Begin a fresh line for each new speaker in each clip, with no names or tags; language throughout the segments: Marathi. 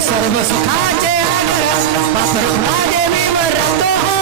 सर्व सुखाचे आगर बापर महादेवी वरतो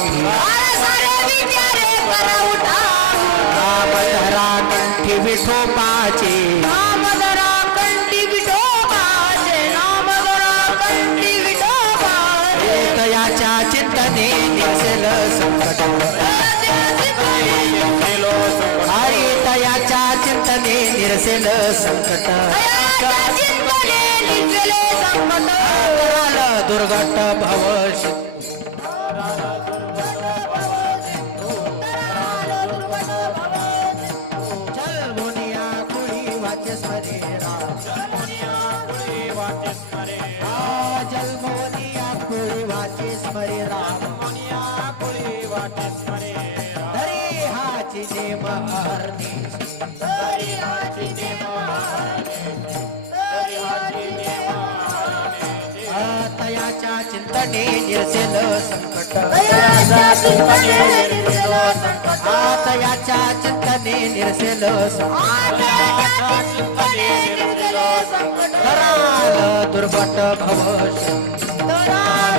विठोबाचे. नाम धरा कंठी विठोबाचे. नाम धरा कंठी विठोबा हृदयाच्या चिंतने दिसेल निरसेल संकट. दुर्घट भवशित मरे राम. मुनिया कुळी वाटत मरे धरी हाची नेम हरणी. धरी हाची तयाच्या चिंतने निर्सेल संकट. आतयाच्या चिंतने निर्सेल संकट. दुर्बट भव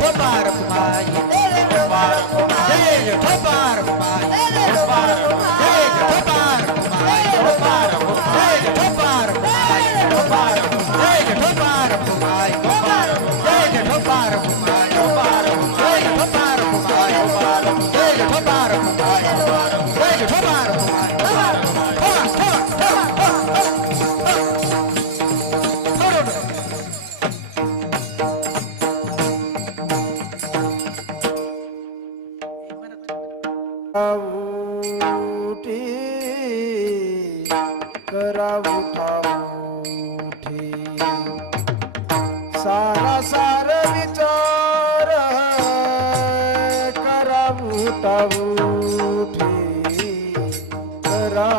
Topar, pai. Topar, pai. Topar, pai. उठी करा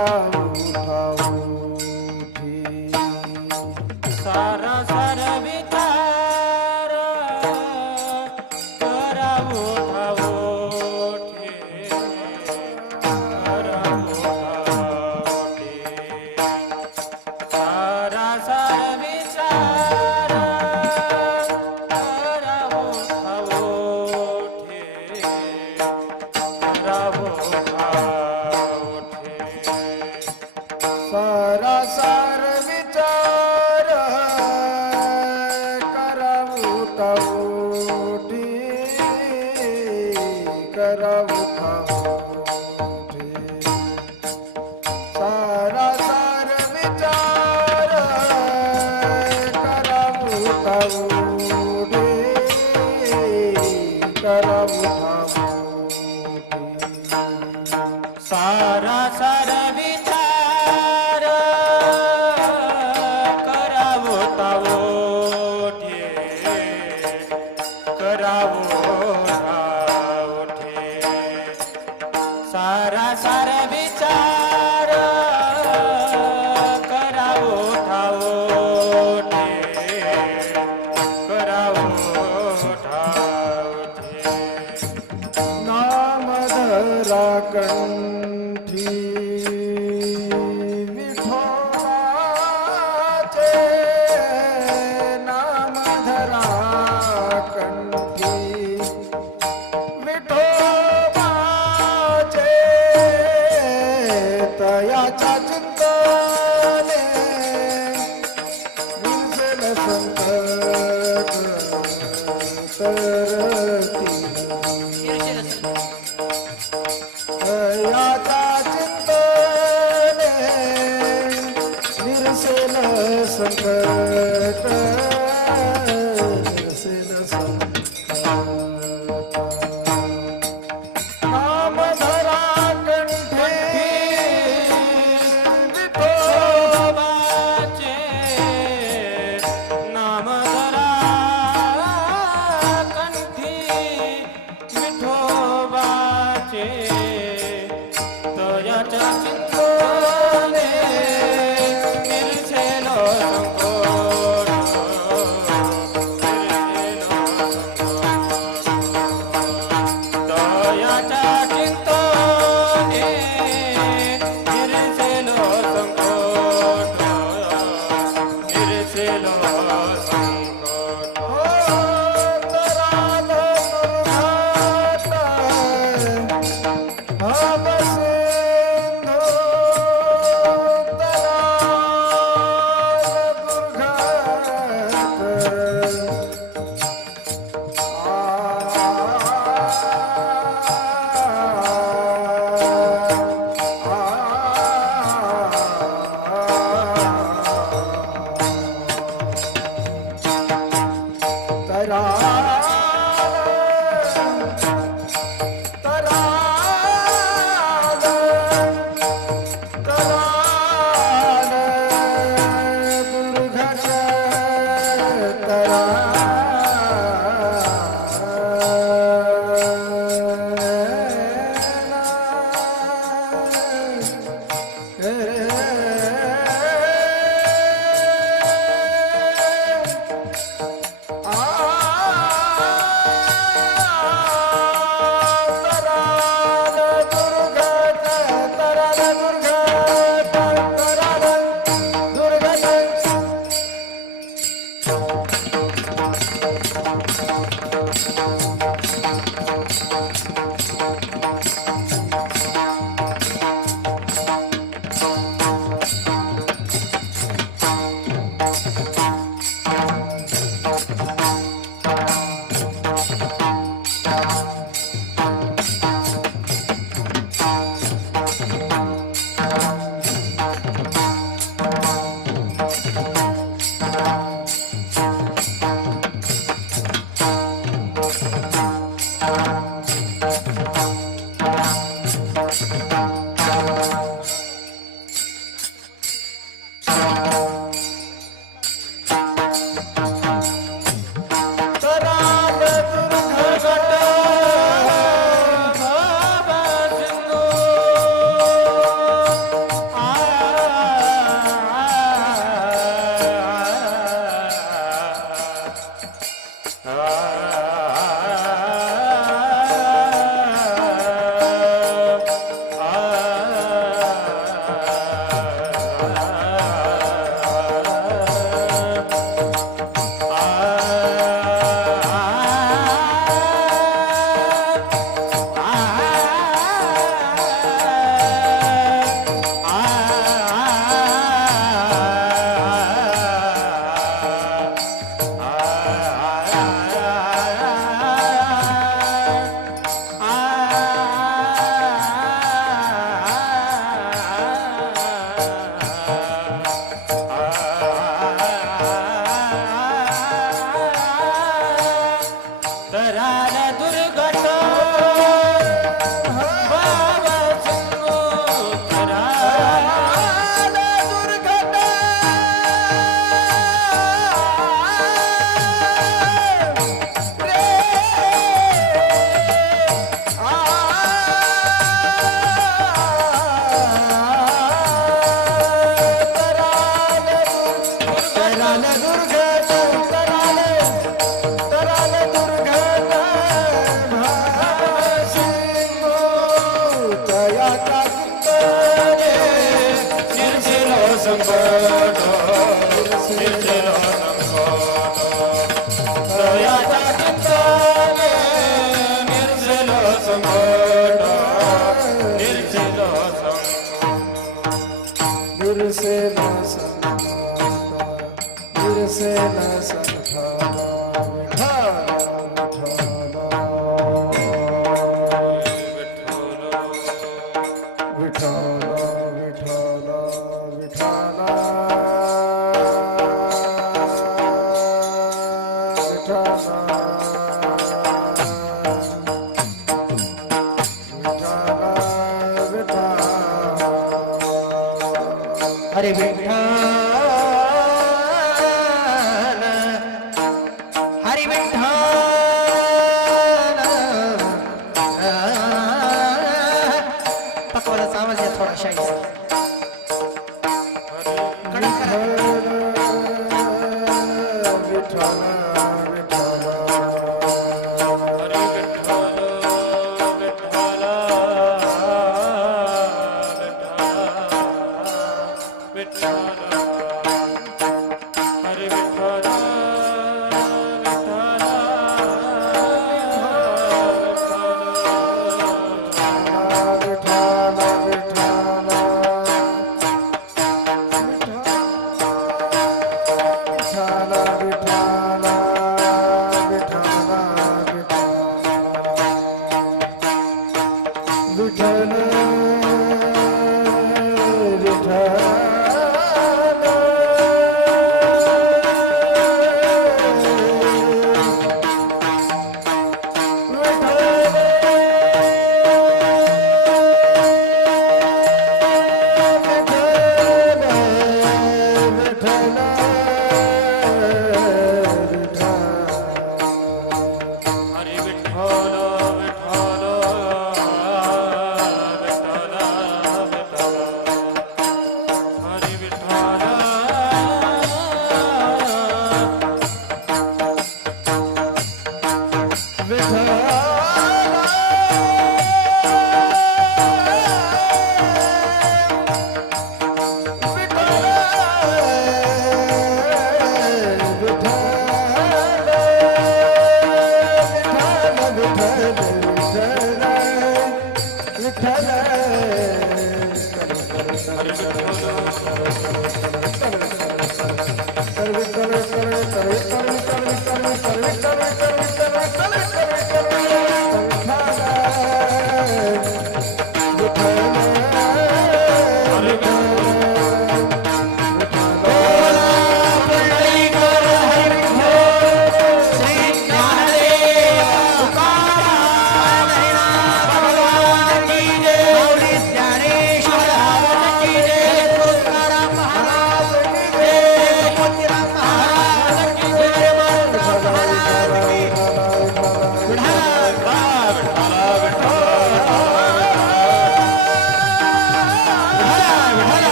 हरे विठ्ठल